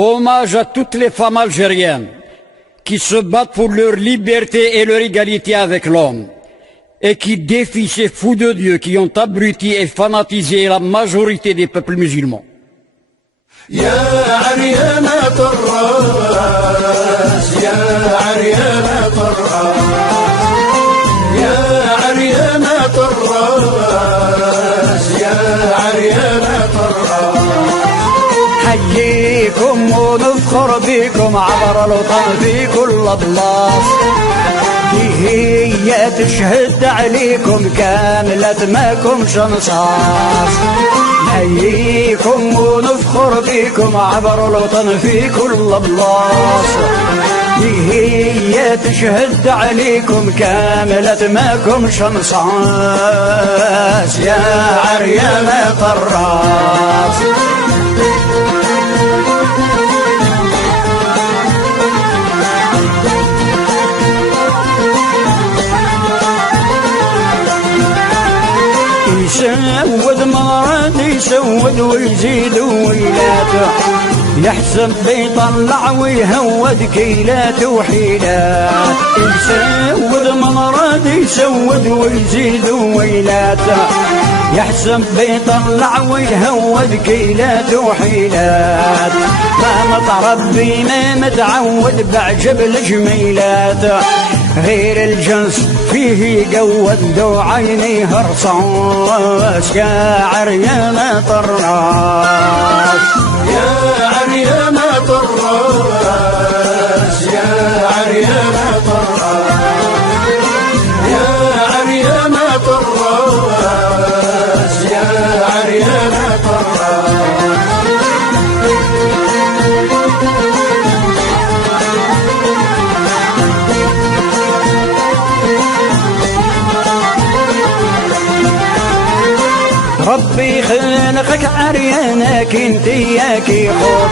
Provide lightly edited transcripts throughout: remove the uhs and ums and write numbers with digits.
Hommage à toutes les femmes algériennes qui se battent pour leur liberté et leur égalité avec l'homme et qui défient ces fous de Dieu qui ont abruti et fanatisé la majorité des peuples musulmans. حييكم ونفخر بكم عبر الوطن في كل بلاص، هي تشهد عليكم كاملة ماكم شنصاص. نحييكم ونفخر بكم عبر الوطن في كل بلاص، هي تشهد عليكم كاملة ماكم شنصاص. يا عريان طراس يسود مراد يسود ويزيد ويلاته، يحسب بيطلع ويهود كيلات وحيلات. يسود مراد يسود ويزيد ويلاته، يحسب بيطلع ويهود كيلات وحيلات. ما متربي ما متعود بعجب الجميلات، غير الجنس فيه قود وعينيه رصاص. يا عريان طراس يا عريان طراس يا عريان طراس يا عريان طراس يا عريان طراس. ربي خلقك عريانك انت ياكي خوك،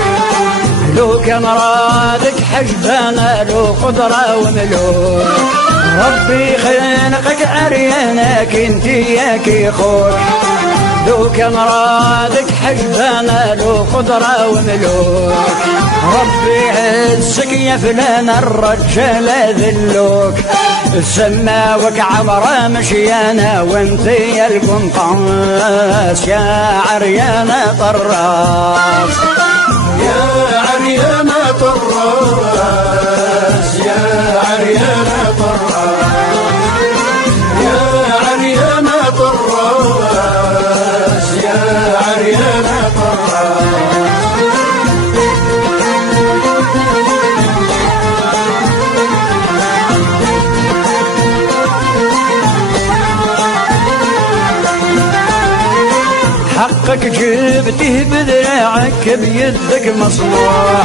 لو كان رادك حجبانا له قدرة وملوك. ربي خلقك عريانك انت ياكي خوك، لو كان رادك حجبانا له قدرة وملوك. ربي عزك يا فلان الرجال ذلوك، سماوك عبر مشيانا وانت يا القنطاس. يا عريان طراس يا عريان طراس يا عريان طراس يا عريان طراس يا عريان طراس. حقك جبته بذراعك بيدك مصنوع،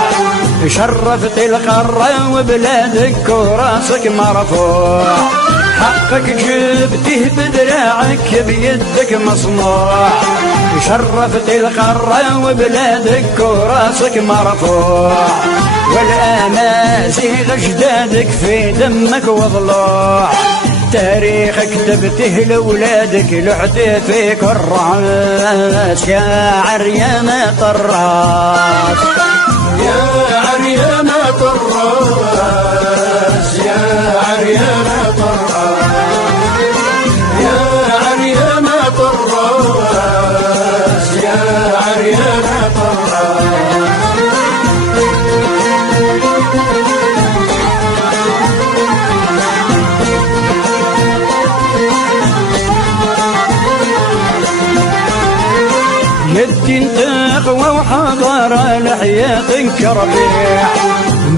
شرفت القارة وبلادك وراسك مرفوع. حقك جبته بذراعك بيدك مصنوع، شرفت القارة وبلادك وراسك مرفوع. والأمازيغ جدادك في دمك وضلوع، تاريخ كتبته لولادك لعتي في كراس. يا عريان طراس يا عريان طراس يا عريان طراس يا عريان طراس يا عريان طراس. الدين تقوى وحضارة لحياتك ربيع،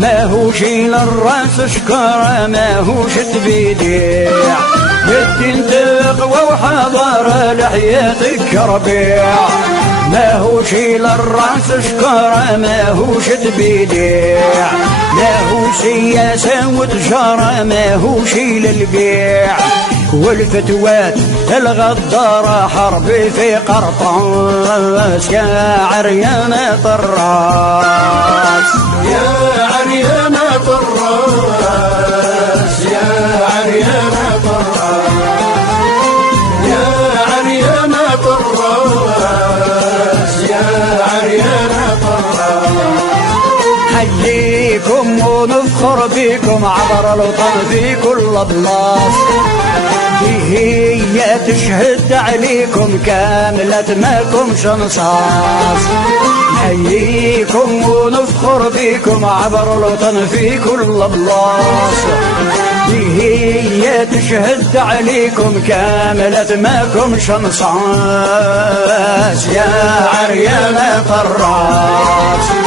ما هو شي للراس شكارة ما هو شت بيديع. الدين تقوى وحضارة لحياتك ربيع، ما هو شي للراس شكارة ما هو شت بيديع. ما هو سياسة وتجارة ما هو شي للبيع، والفتوات الغدارة حربي في قرطاس. يا عريان طراس يا عريان طراس يا عريان طراس يا عريان طراس يا عريان طراس. نحييكم ونفخر بكم عبر الوطن في كل بلاص. دي هي تشهد عليكم كاملة ماكمش نصاص. نحييكم ونفخر بكم عبر الوطن في كل بلاص. دي هي تشهد عليكم كاملة ماكمش نصاص. يا عريانة الراس